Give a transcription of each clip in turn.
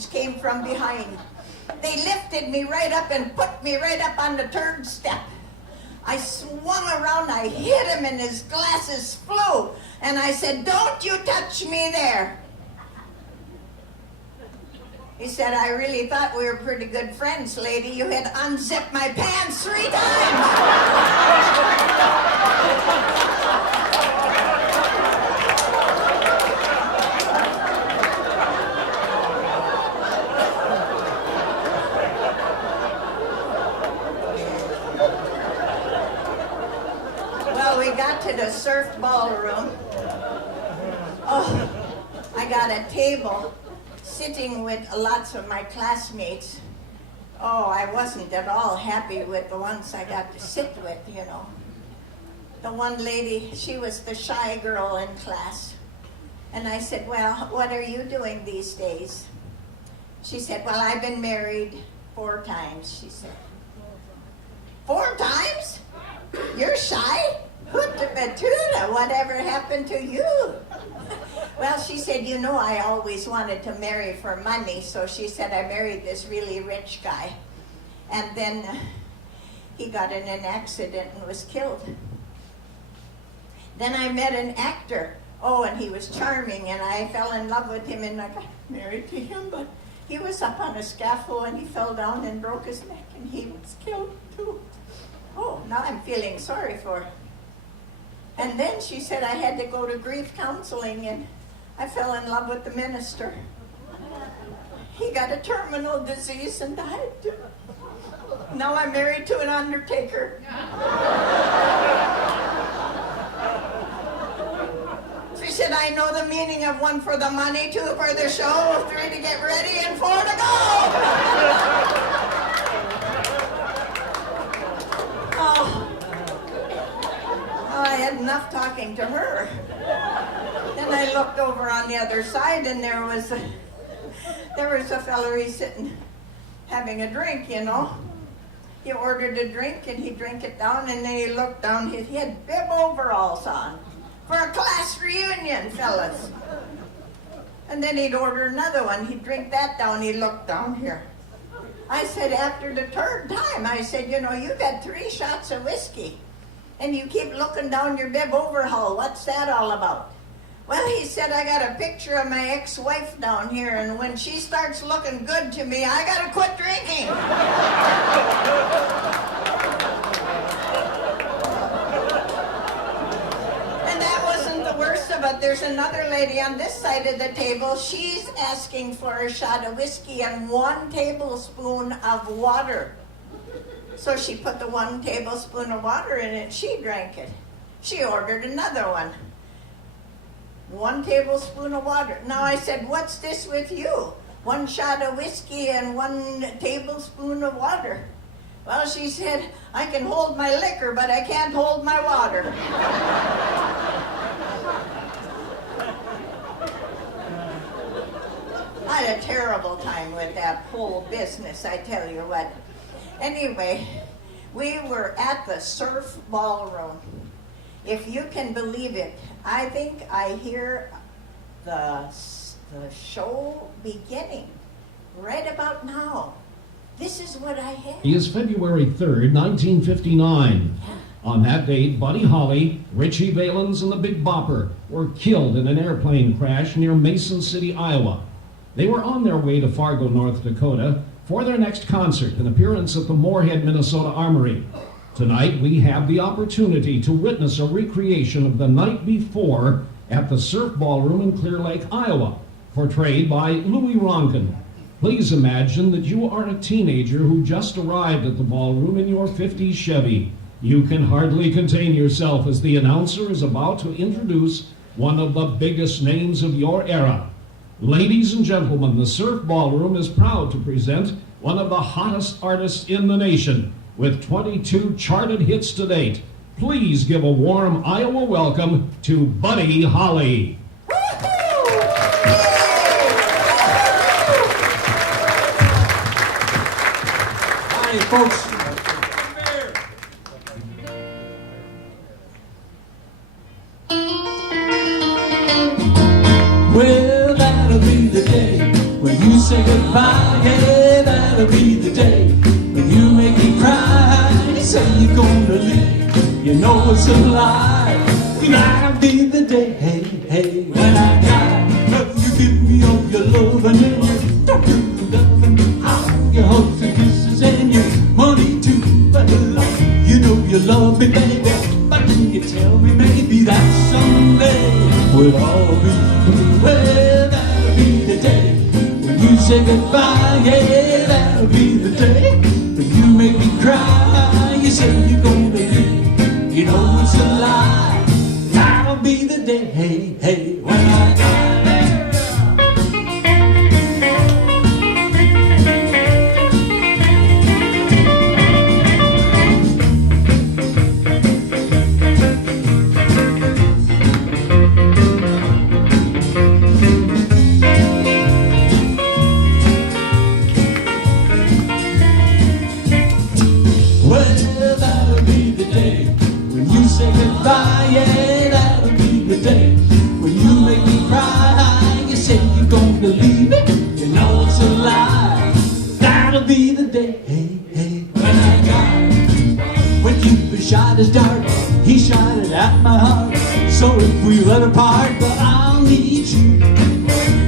friends came from behind. They lifted me right up and put me right up on the third step. I swung around, I hit him, and his glasses flew. And I said, "Don't you touch me there." He said, "I really thought we were pretty good friends, lady. You had unzipped my pants 3 times. Well, we got to the surf ballroom. Oh, I got a table sitting with lots of my classmates. Oh, I wasn't at all happy with the ones I got to sit with, you know. The one lady, she was the shy girl in class. And I said, "Well, what are you doing these days?" She said, "Well, I've been married 4 times, she said. 4 times? You're shy? Hoota batuta, whatever happened to you?" Well, she said, "You know, I always wanted to marry for money." So she said, "I married this really rich guy. And then he got in an accident and was killed. Then I met an actor. Oh, and he was charming, and I fell in love with him, and I got married to him. But he was up on a scaffold, and he fell down and broke his neck, and he was killed too. Oh, now I'm feeling sorry for him." And then she said, "I had to go to grief counseling, and I fell in love with the minister. He got a terminal disease and died too. Now I'm married to an undertaker." She said, "I know the meaning of 1 for the money, 2 for the show, 3 to get ready, and 4 to go." Oh, I had enough talking to her. Then I looked over on the other side, and there was a fella, he's sitting having a drink, you know. He ordered a drink, and he drank it down, and then he looked down. He had bib overalls on for a class reunion, fellas. And then he'd order another one. He'd drink that down. He looked down here. I said, after the 3rd time, I said, "You know, you've had 3 shots of whiskey, and you keep looking down your bib overhaul. What's that all about?" Well, he said, "I got a picture of my ex-wife down here, and when she starts looking good to me, I gotta quit drinking." And that wasn't the worst of it. There's another lady on this side of the table. She's asking for a shot of whiskey and 1 tablespoon of water. So she put the 1 tablespoon of water in it. She drank it. She ordered another one. 1 tablespoon of water. Now I said, "What's this with you? 1 shot of whiskey and 1 tablespoon of water." Well, she said, "I can hold my liquor, but I can't hold my water." I had a terrible time with that whole business, I tell you what. Anyway, we were at the surf ballroom. If you can believe it, I think I hear the show beginning right about now. This is what I had. It is February 3rd, 1959. On that date, Buddy Holly, Richie Valens, and the Big Bopper were killed in an airplane crash near Mason City, Iowa. They were on their way to Fargo, North Dakota, for their next concert, an appearance at the Moorhead, Minnesota Armory. Tonight, we have the opportunity to witness a recreation of the night before at the Surf Ballroom in Clear Lake, Iowa, portrayed by Louis Ronkin. Please imagine that you are a teenager who just arrived at the ballroom in your 50s Chevy. You can hardly contain yourself as the announcer is about to introduce one of the biggest names of your era. Ladies and gentlemen, the Surf Ballroom is proud to present one of the hottest artists in the nation, with 22 charted hits to date. Please give a warm Iowa welcome to Buddy Holly. Hi, folks. Well, that'll be the day when you say goodbye, yeah, that'll be the day when you make me cry. You say you're gonna leave, you know it's a lie. That'll be the day, hey, hey, when I die. But you give me all your love and then you don't do the loving. All your hugs and kisses and your money too. But you know you love me, baby. But then you tell me maybe that someday we'll all be blue. Well, that'll be the day when you say goodbye. Yeah, that'll be the day when you make me cry. You say you're gonna leave, you know it's a lie. That'll be the day, hey, hey, when I die. Well, that'll be the day when you say goodbye. Yeah, that'll be the day when you make me cry. You say you're gonna leave it, you know it's a lie. That'll be the day, hey, hey, when I die. When Cupid shot his dart, he shot it at my heart. So if we let apart, but I'll need you.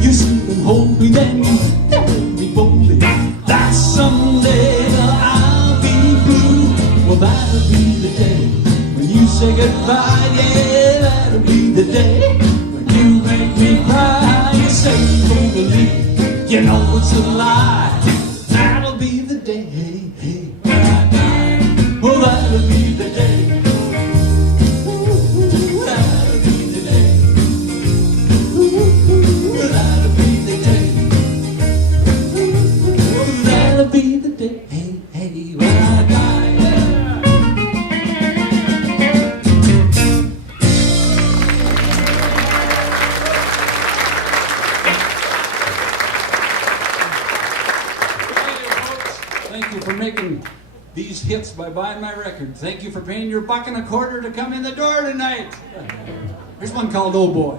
You sleep and hold me, then you tell me boldly that someday I'll be blue. Well, that'll be the day when you say goodbye. Yeah, that'll be the day when you make me cry. You say you're gonna leave, you know it's a lie. That'll be the day, hey, hey, when I die. Well, that'll be the day. Ooh, that'll be the day. Ooh, that'll be the day. Ooh, that'll be the day, hey, hey, when I die. Thank you for making these hits by buying my record. Thank you for paying your $1.25 to come in the door tonight. Here's one called Oh Boy.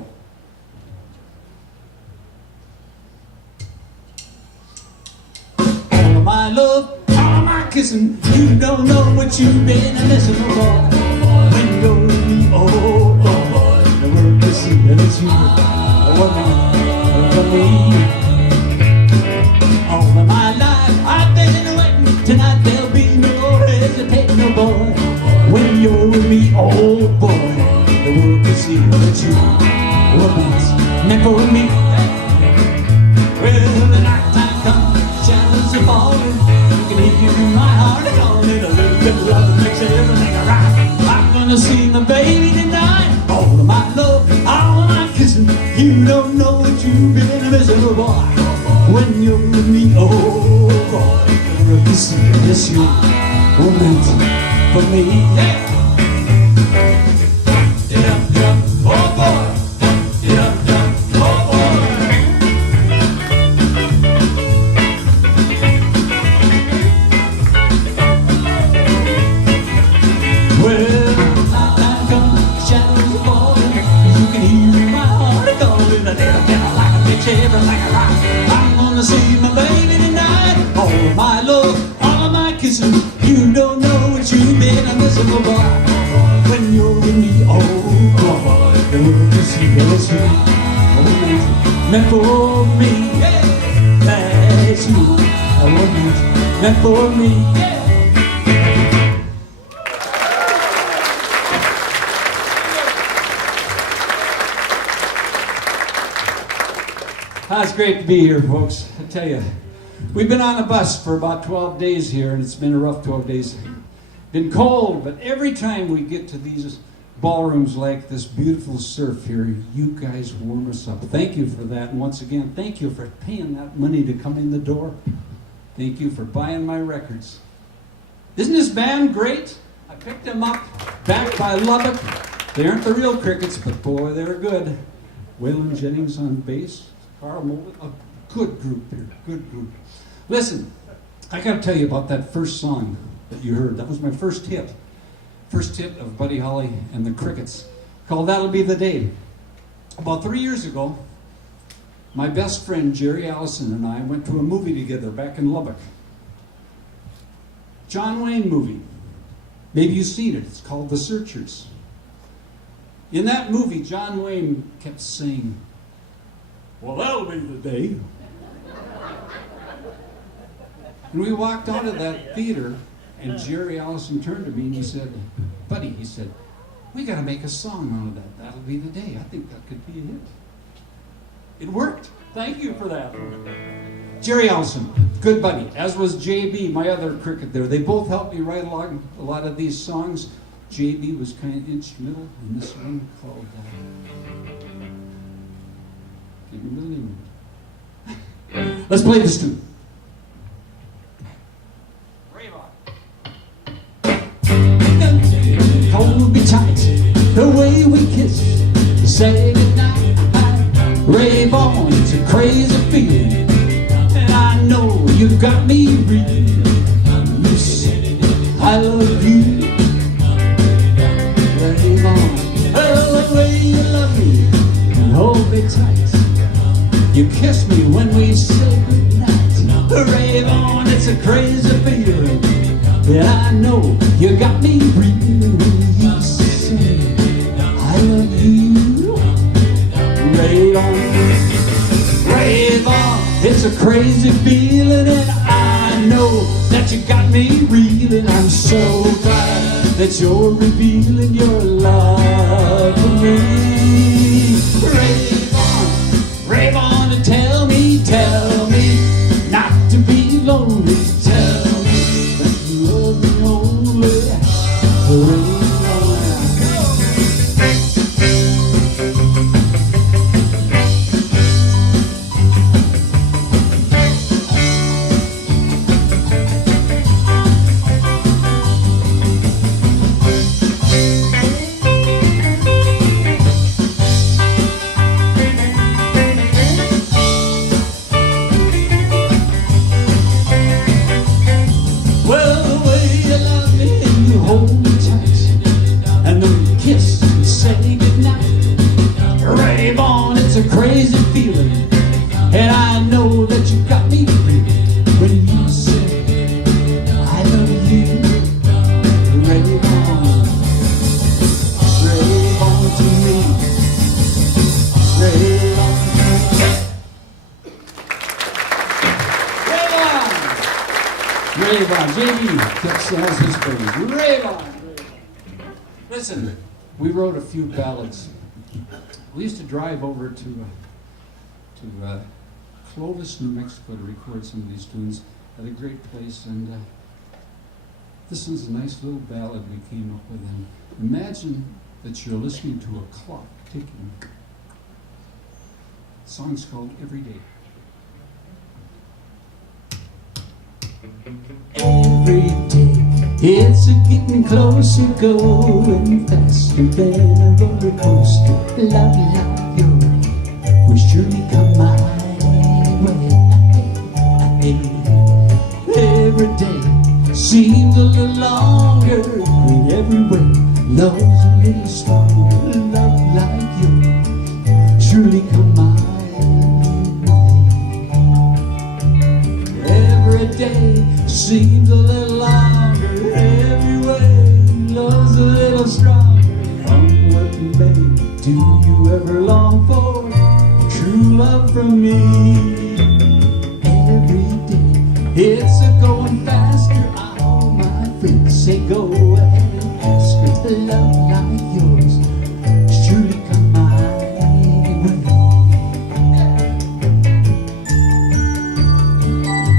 All of my love, all of my kissing, you don't know what you've been missing, oh boy. When you're with me, oh boy, the world to see that it's you, for me. All of my life I've been waiting. Tonight there'll be no hesitating, no boy. When you're with me, oh boy, the world can see that you were meant for me. Well, the night time comes, shadows are falling. You can hear my heart calling. A little bit of love makes everything alright. I'm gonna see my baby tonight. All of my love, all of my kissing, you don't know what you've been missing, oh boy. When you're with me, oh boy, you're a kissing, yes you were meant for me. Yeah. Oh boy, oh boy. Well, night comes, shadows are falling. You can hear my heart calling. A little bit like a bitch, everything I rock. See my baby tonight. All of my love, all of my kissing, you don't know what you've been missing, oh boy. When you're with me, oh boy, the world can see that it's you, oh, meant for me. Yeah, that's you, oh, meant for me. Yeah. It's great to be here, folks. I tell you, we've been on a bus for about 12 days here, and it's been a rough 12 days. Been cold, but every time we get to these ballrooms like this beautiful surf here, you guys warm us up. Thank you for that. And once again, thank you for paying that money to come in the door. Thank you for buying my records. Isn't this band great? I picked them up back by Lubbock. They aren't the real Crickets, but boy, they're good. Waylon Jennings on bass. Carl Mullen, a good group here, good group. Listen, I got to tell you about that first song that you heard. That was my first hit of Buddy Holly and the Crickets, called That'll Be the Day. About 3 years ago, My best friend Jerry Allison and I went to a movie together back in Lubbock. John Wayne movie. Maybe you've seen it. It's called The Searchers. In that movie, John Wayne kept saying, "Well, that'll be the day." And we walked out of that theater, and Jerry Allison turned to me and he said, "Buddy," he said, "we got to make a song out of that. That'll be the day. I think that could be a hit." It worked. Thank you for that. Jerry Allison, good buddy, as was JB, my other cricket there. They both helped me write along a lot of these songs. JB was kind of instrumental in this one called, can't remember the name of it. Let's play this tune. Hold me tight, the way we kiss, say goodnight, rave on, it's a crazy feeling, and I know you got me reading, you say, I love you, rave on, oh, the way you love me, hold me tight, you kiss me when we say goodnight, rave on, it's a crazy feeling, and I know you got me breathing when you say, I love you. Rave on, it's a crazy feeling, and I know that you got me reeling. I'm so glad that you're revealing your love for me. Rave on, and tell me not to be lonely. Tell me that you love me only. Rave on. Crazy feeling, and I know that you got me breathing when you say I love you. Rave on to me, rave on. JB kept sells his praise. Rave on. Listen, we wrote a few ballads. We used to drive over to Clovis, New Mexico to record some of these tunes at a great place, and this one's a nice little ballad we came up with. And imagine that you're listening to a clock ticking. The song's called Every Day. Every day it's a getting closer, going faster than a roller coaster. Love like yours will surely come my way. Every day seems a little longer in every way. Love's a little stronger. Love like yours surely come my way. Every day seems a little longer every way. Love's a little stronger. Come what may, do you ever long for true love from me? Every day it's a going faster. All my friends say go ahead and ask her. Love like yours surely come my way.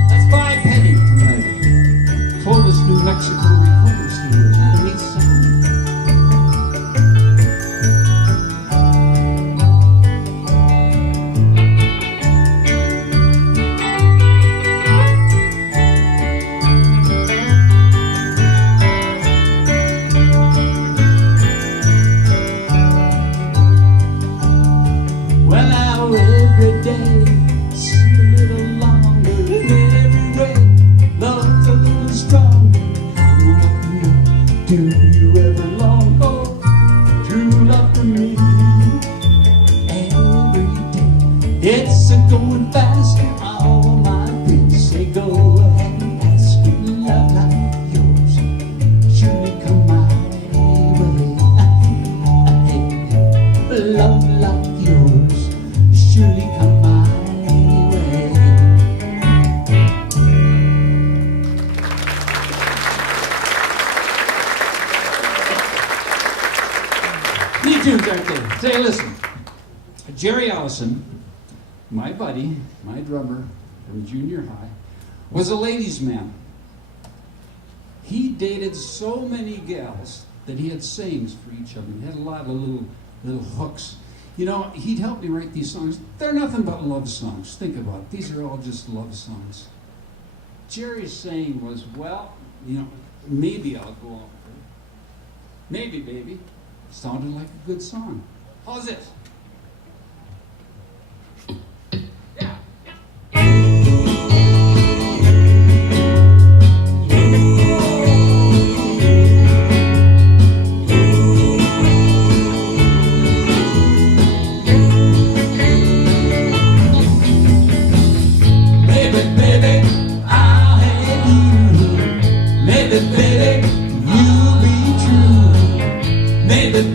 That's by Penny from the Clovis, New Mexico recording studio. Isn't that a neat song? Jerry Allison, my buddy, my drummer from junior high, was a ladies' man. He dated so many gals that he had sayings for each of them. He had a lot of little hooks. You know, he'd help me write these songs. They're nothing but love songs. Think about it. These are all just love songs. Jerry's saying was, well, you know, maybe I'll go on. Maybe, baby. Sounded like a good song. How's this?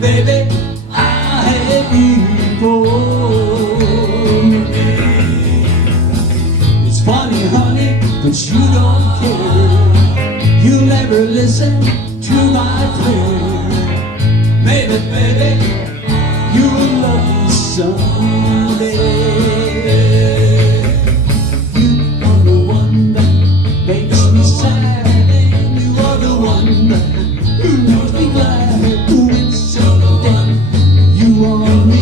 Baby, I had you for It's funny, honey, but you don't care. You never listen to my prayer. Maybe, baby, you'll love me someday. You are the one that makes me sad, and you are the one that makes me glad. You want me?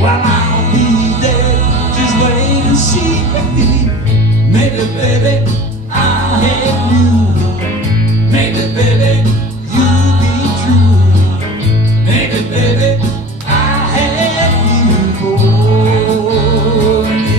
Well, I'll be there. Just wait and see. Maybe, baby, I'll have you. Maybe, baby, you'll be true. Maybe, baby, I'll have you for me.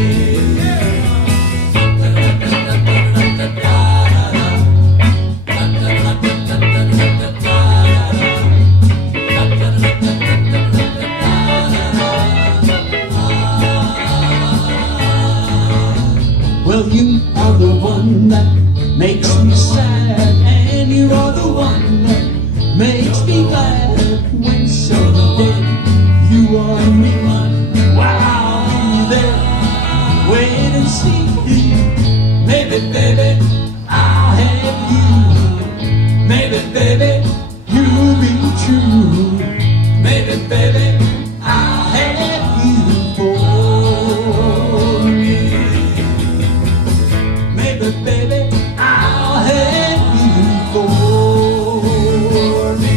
Well, you are the one that makes me sad, and you are the one that makes me glad. When someday you want me, well, I'll be there. Wait and see. Maybe, baby, I'll have you. Maybe, baby, you'll be true. Maybe, baby, I'll have you for me. Maybe, baby, I'll have you for me.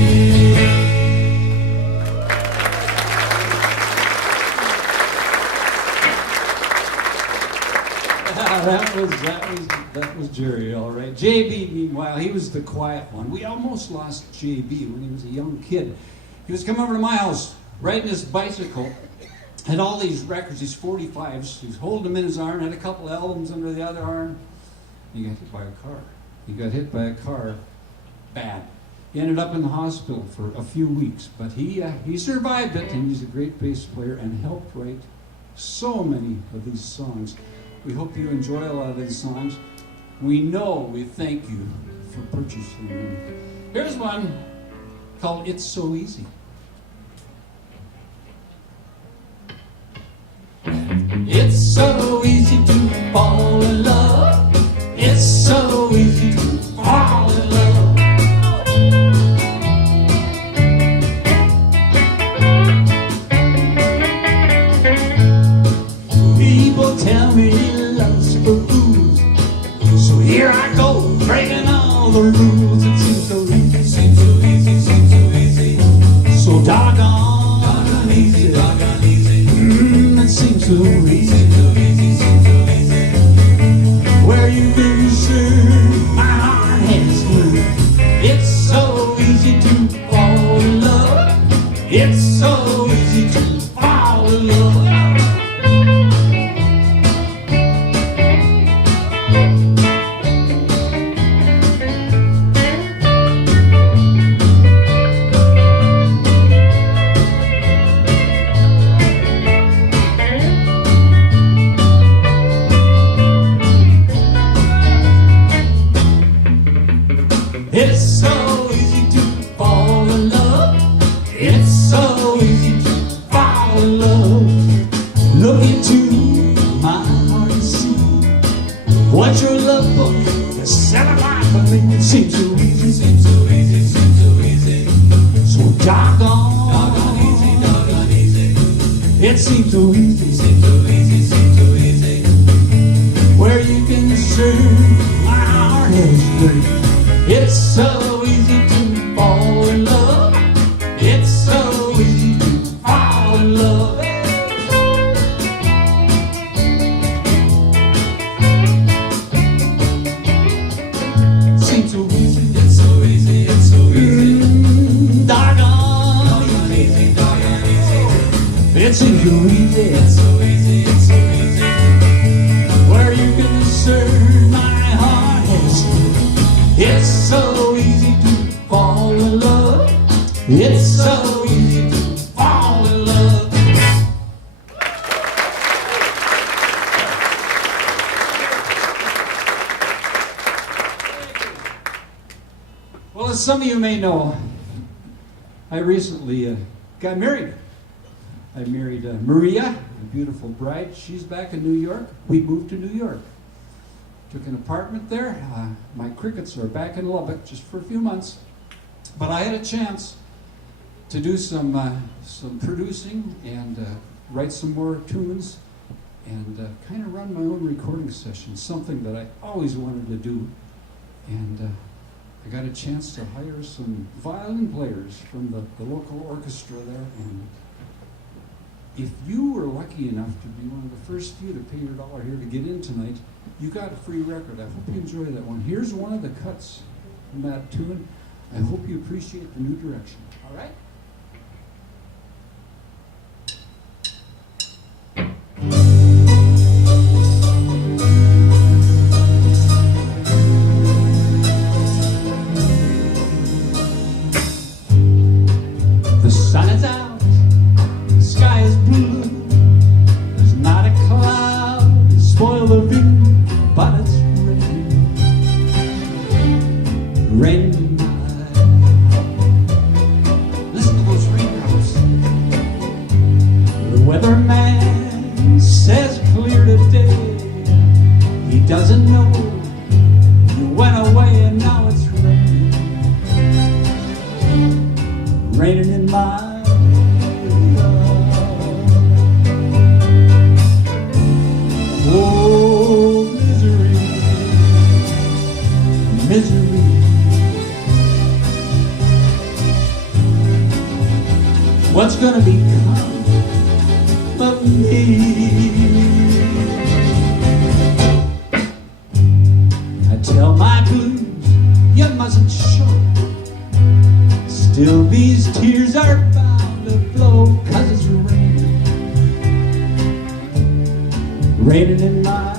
That was Jerry, all right. JB, meanwhile, he was the quiet one. We almost lost JB when he was a young kid. He was coming over to my house, riding his bicycle, had all these records, these 45s. He was holding them in his arm, had a couple albums under the other arm. He got hit by a car. He got hit by a car bad. He ended up in the hospital for a few weeks, but he survived it, and he's a great bass player and helped write so many of these songs. We hope you enjoy a lot of these songs. We thank you for purchasing them. Here's one called It's So Easy. It's so easy to fall in love. It's so easy to fall in love. People tell me love's for fools, so here I go breaking all the rules. It seems so easy, seems so easy, seems so easy, so doggone easy, doggone easy. It seems so easy, so easy, seems so easy. Where you been, sir? My heart has flew. It's so easy to fall in love. It's so easy to fall in love. It's so easy to fall in love. It's so easy to fall in love. Look into my heart and see what your love book has said about me. It seems so easy, seems so easy, seems so easy, so doggone easy, doggone easy. It's It seems so easy, where you can serve my heart is free. It's so easy to fall in love. It's so easy to fall in love. Seems so easy, it's so easy, it's so easy. Doggone easy, doggone easy. It seems so easy, it's so easy, it's so easy. Where you can serve my heart is. It's so easy to fall in love. It's so easy to fall in love. Well, as some of you may know, I recently got married. I married Maria, a beautiful bride. She's back in New York. We moved to New York. Took an apartment there. My crickets are back in Lubbock just for a few months. But I had a chance to do some producing and write some more tunes and kind of run my own recording session, something that I always wanted to do. And I got a chance to hire some violin players from the local orchestra there. And if you were lucky enough to be one of the first few to pay your dollar here to get in tonight, you got a free record. I hope you enjoy that one. Here's one of the cuts from that tune. I hope you appreciate the new direction. All right? The sun is out, the sky is blue. There's not a cloud to spoil the view, but it's raining, raining tonight. Listen to those raindrops. The weatherman says clear today. He doesn't know you went away and now it's raining, raining in my oh, misery, misery. What's gonna become of me? I tell my blues you mustn't show. Still these tears are bound to flow, 'cause it's raining, raining in my